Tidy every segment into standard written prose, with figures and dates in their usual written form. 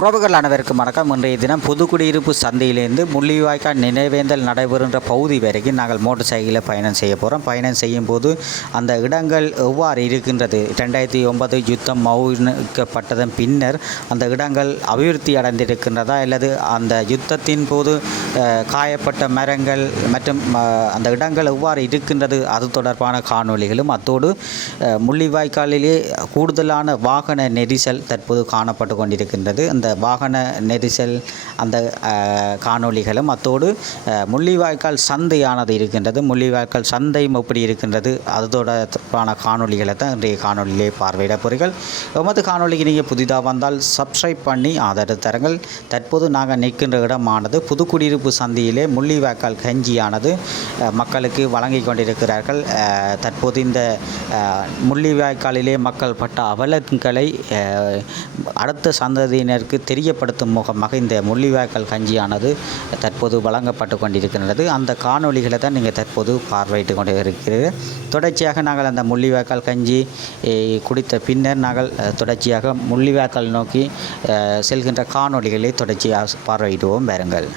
உறவுகள் அனைவருக்கும் வணக்கம். இன்றைய தினம் புதுக்குடியிருப்பு சந்தையிலிருந்து முள்ளிவாய்க்கால் நினைவேந்தல் நடைபெறுகின்ற பகுதி வரைக்கும் நாங்கள் மோட்டர் சைக்கிளில் பயணம் செய்ய போகிறோம். பயணம் செய்யும் போது அந்த இடங்கள் எவ்வாறு இருக்கின்றது, 2009 யுத்தம் மௌனிக்கப்பட்டதன் பின்னர் அந்த இடங்கள் அபிவிருத்தி அடைந்திருக்கின்றதா அல்லது அந்த யுத்தத்தின் போது காயப்பட்ட மரங்கள் மற்றும் அந்த இடங்கள் எவ்வாறு இருக்கின்றது அது தொடர்பான காணொளிகளும், அத்தோடு முள்ளிவாய்க்காலிலே கூடுதலான வாகன நெரிசல் தற்போது காணப்பட்டு கொண்டிருக்கின்றது. அந்த வாகன நெரிசல் அந்த காணொளிகளும், அத்தோடு முள்ளிவாய்க்கால் சந்தையானது இருக்கின்றது, முள்ளிவாய்க்கால் சந்தையும் எப்படி இருக்கின்றது அது தொடர்பான காணொளிகளை தான் இன்றைய காணொலியிலே பார்வையிட போகிறீர்கள். எமது காணொலிக்கு நீங்கள் புதிதாக வந்தால் சப்ஸ்கிரைப் பண்ணி ஆதரவு தருங்கள். தற்போது நாங்கள் நிற்கின்ற இடமானது புதுக்குடியிருப்பு சந்தையிலே முள்ளிவாய்க்கால் கஞ்சியானது மக்களுக்கு வழங்கி கொண்டிருக்கிறார்கள். தற்போது இந்த முள்ளிவாய்க்காலிலே மக்கள் பட்ட அவலங்களை அடுத்த சந்ததியினருக்கு தெரியப்படுத்தும் முகமாக இந்த முள்ளிவாய்க்கால் கஞ்சியானது தற்போது வழங்கப்பட்டு கொண்டிருக்கின்றது. அந்த காணொளிகளை தான் நீங்கள் தற்போது பார்வையிட்டு கொண்டு இருக்கிறீர்கள். தொடர்ச்சியாக நாங்கள் அந்த முள்ளிவாய்க்கால் கஞ்சி குடித்த பின்னர் நாங்கள் தொடர்ச்சியாக முள்ளிவாய்க்கால் நோக்கி செல்கின்ற காணொளிகளை தொடர்ச்சியாக பார்வையிடுவோம். பாருங்கள்.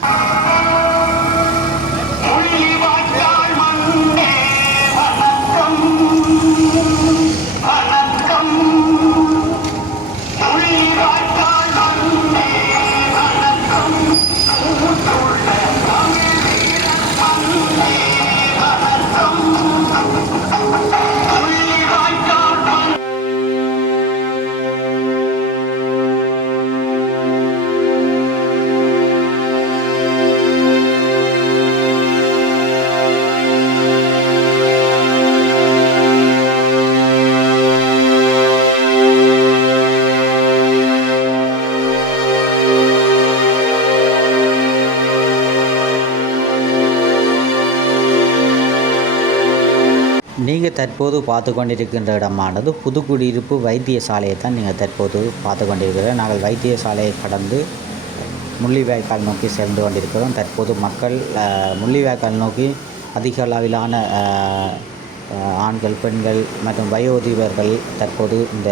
நீங்கள் தற்போது பார்த்து கொண்டிருக்கின்ற இடமானது புதுக்குடியிருப்பு வைத்தியசாலையை தான் நீங்கள் தற்போது பார்த்து கொண்டிருக்கிறோம். நாங்கள் வைத்தியசாலையை கடந்து முள்ளிவாய்க்கால் நோக்கி சென்று கொண்டிருக்கிறோம். தற்போது மக்கள் முள்ளிவாய்க்கால் நோக்கி அதிக அளவிலான ஆண்கள், பெண்கள் மற்றும் வயோதிபர்கள் தற்போது இந்த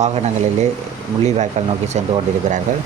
வாகனங்களிலே முள்ளிவாய்க்கால் நோக்கி சென்று கொண்டிருக்கிறார்கள்.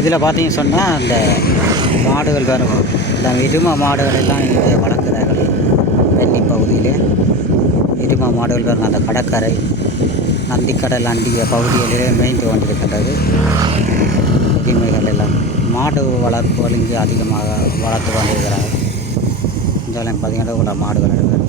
இதில் பார்த்தீங்க சொன்னால் அந்த மாடுகள் வரும், இந்த எரும மாடுகள் எல்லாம் இங்கே வளர்க்குறார்கள். வெள்ளி பகுதியிலே எரும மாடுகள் வரும். அந்த கடற்கரை நந்திக்கடல் அண்டிய பகுதிகளிலே மேய்ந்து கொண்டிருக்கின்றது. எருமைகள் எல்லாம் மாடு வளர்ப்புகள் இங்கே அதிகமாக வளர்த்து கொண்டிருக்கிறார்கள். இங்கே பார்த்தீங்கன்னா கூட மாடுகள் இருக்கிறது.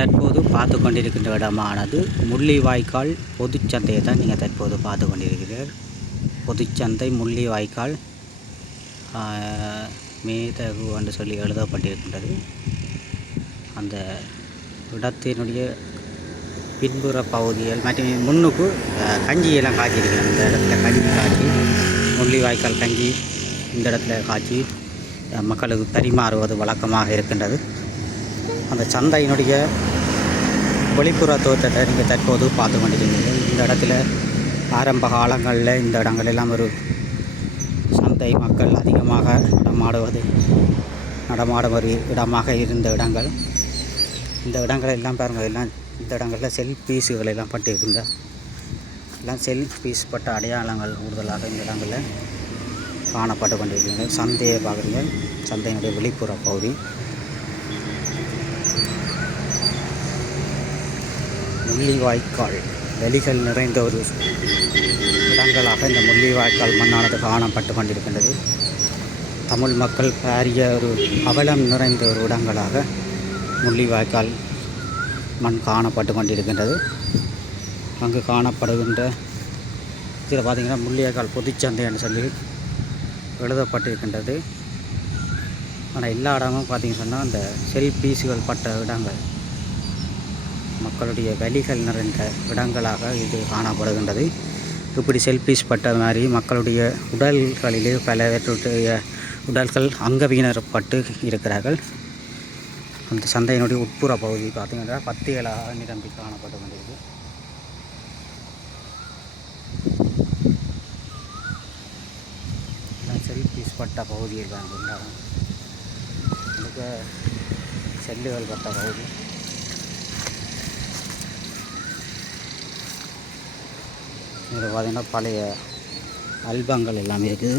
தற்போது பார்த்து கொண்டிருக்கின்ற இடமானது முள்ளிவாய்க்கால் பொதுச்சந்தையை தான் நீங்கள் தற்போது பார்த்து கொண்டிருக்கிறீர்கள். பொதுச்சந்தை முள்ளிவாய்க்கால் மேதகு என்று சொல்லி எழுதப்பட்டிருக்கின்றது. அந்த இடத்தினுடைய பின்புற பகுதிகள் மற்றும் முன்னுக்கு கஞ்சியெல்லாம் காய்ச்சிருக்கிறாங்க. இந்த இடத்துல கஞ்சி காய்ச்சி, முள்ளிவாய்க்கால் கஞ்சி இந்த இடத்துல காய்ச்சி மக்களுக்கு பரிமாறுவது வழக்கமாக இருக்கின்றது. அந்த சந்தையினுடைய வெளிப்புற தோற்றத்தை நீங்கள் தற்போது பார்த்து கொண்டிருக்கிறீர்கள். இந்த இடத்துல ஆரம்ப காலங்களில் இந்த இடங்களெல்லாம் ஒரு சந்தை, மக்கள் அதிகமாக நடமாடும் ஒரு இடமாக இருந்த இடங்கள். இந்த இடங்கள் எல்லாம் பாருங்கள், எல்லாம் இந்த இடங்களில் செல் பீஸுகள் எல்லாம் பட்டிருக்கின்ற எல்லாம் செல் பீஸ் பட்ட அடையாளங்கள் கூடுதலாக இந்த இடங்களில் காணப்பட்டு கொண்டிருக்கின்றன. சந்தையை பார்க்குறீங்க, சந்தையினுடைய வெளிப்புற பகுதி. முள்ளிவாய்க்கால் வெளிகள் நிறைந்த ஒரு இடங்களாக இந்த முள்ளிவாய்க்கால் மண்ணானது காணப்பட்டு கொண்டிருக்கின்றது. தமிழ் மக்கள் பாரிய ஒரு அவலம் நிறைந்த ஒரு இடங்களாக முள்ளிவாய்க்கால் மண் காணப்பட்டு கொண்டிருக்கின்றது. அங்கு காணப்படுகின்ற இதில் பார்த்திங்கன்னா முள்ளிவாய்க்கால் பொதுச்சந்தை என்று சொல்லி எழுதப்பட்டிருக்கின்றது. ஆனால் எல்லா இடமும் பார்த்திங்கன்னு சொன்னால் அந்த செல் பீஸுகள் பட்ட இடங்கள், மக்களுடைய வலிகள் நிறைந்த இடங்களாக இது காணப்படுகின்றது. இப்படி செல்பீஸ் பட்ட மாதிரி மக்களுடைய உடல்களிலே பலவற்றுடைய உடல்கள் அங்கவீனப்பட்டு இருக்கிறார்கள். அந்த சந்தையினுடைய உட்புற பகுதி பார்த்திங்கன்னா பத்திகளாக நிரம்பி காணப்பட்டு கொண்டிருக்கு. செல்பீஸ் பட்ட பகுதியில் தான் செல்லுகள் பட்ட பகுதி. இதில் பார்த்திங்கன்னா பழைய அல்பங்கள் எல்லாமே இருக்குது.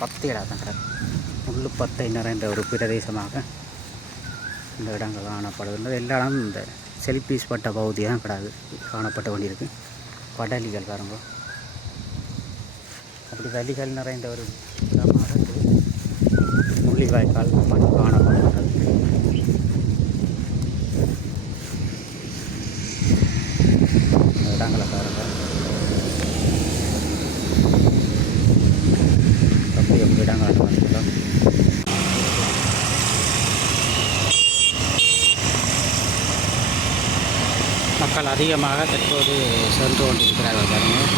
பத்து இடம் முள்ளு பத்தை நிறைந்த ஒரு பிரதேசமாக இந்த இடங்கள் காணப்படுகின்றது. எல்லா இடமும் இந்த செல்பீஸ் பட்ட பகுதி தான் காணப்பட்டு கொண்டிருக்கு. படலிகள் பாருங்க, அப்படி வலிகள் நிறைந்த ஒரு இடமாக முள்ளிவாய்க்கால் மண் காணப்படுகிறது. இடங்களை பாருங்கள், அப்படி இடங்களை பார்த்துக்கலாம். மக்கள் அதிகமாக தற்போது சென்று கொண்டிருக்கிறார்கள் பாருங்கள்.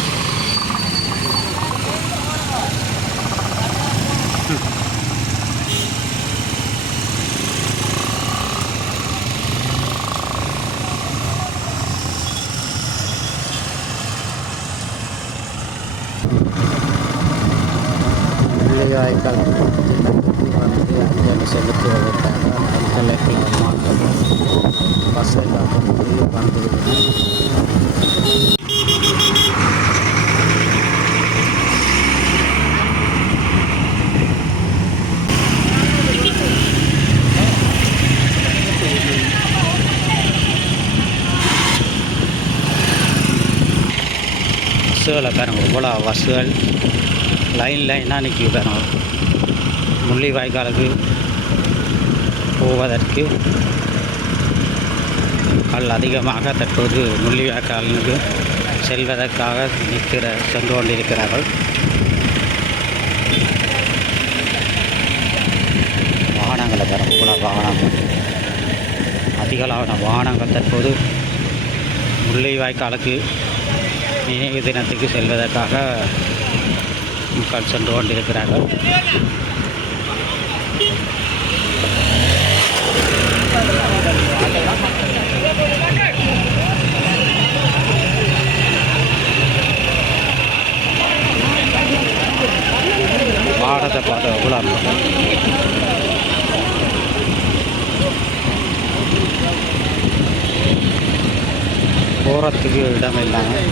முள்ளிவாய்க்கால் வந்து அங்கே செலுத்துவதற்காக அஞ்சலைகள் மாற்றம் பஸ் எல்லாம் வந்துவிட்டன. பஸ்ஸுகளை பாருங்கள், இவ்வளோ பஸ்ஸுகள் லைனாக நிற்கி பாருங்கள். முள்ளிவாய்க்காலுக்கு போவதற்கு மக்கள் அதிகமாக தற்போது முள்ளிவாய்க்காலுக்கு செல்வதற்காக சென்று கொண்டிருக்கிறார்கள். வாகனங்களை பாருங்கள், இவ்வளோ வாகனங்கள், அதிகளவான வாகனங்கள் தற்போது முள்ளிவாய்க்காலுக்கு நினைவு தினத்துக்கு செல்வதற்காக மக்கள் சென்று கொண்டிருக்கிறார்கள். வாகனத்தை பார்த்து எவ்வளோ போகிறதுக்கு இடம் இல்லாமல்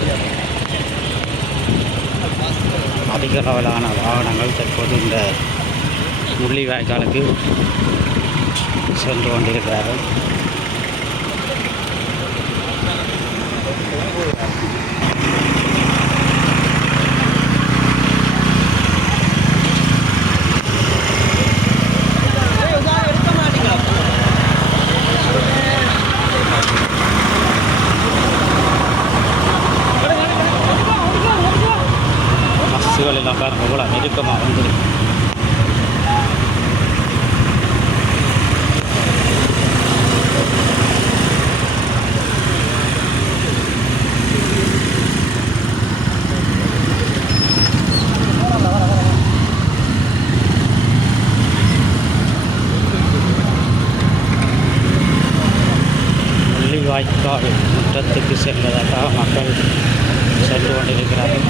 அதிக அளவிலான வாகனங்கள் தற்போது இந்த முள்ளிவாய்க்காலுக்கு சென்று கொண்டிருக்கிறார்கள். பஸ்ஸுகள் எல்லாம் பாருங்க எவ்வளோ நெருக்கமாக வந்துருக்கு. முள்ளிவாய்க்கால் முற்றத்துக்கு செல்வதற்காக மக்கள் சென்று கொண்டிருக்கிறார்கள்.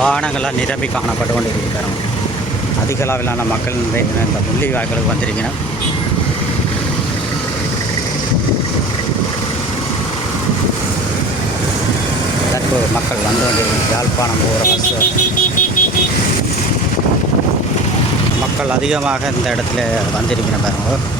வாகனங்கள்லாம் நிரம்பி காணப்பட்டு கொண்டு இருக்கிறோம். அதிக அளவிலான மக்கள் இந்த முள்ளிவாய்க்காலுக்கு வந்திருக்கிறோம். தற்போது மக்கள் வந்து கொண்டிருக்கிறார்கள். யாழ்ப்பாணம் போகிற பஸ் மக்கள் அதிகமாக இந்த இடத்துல வந்திருக்கிற பாருங்க.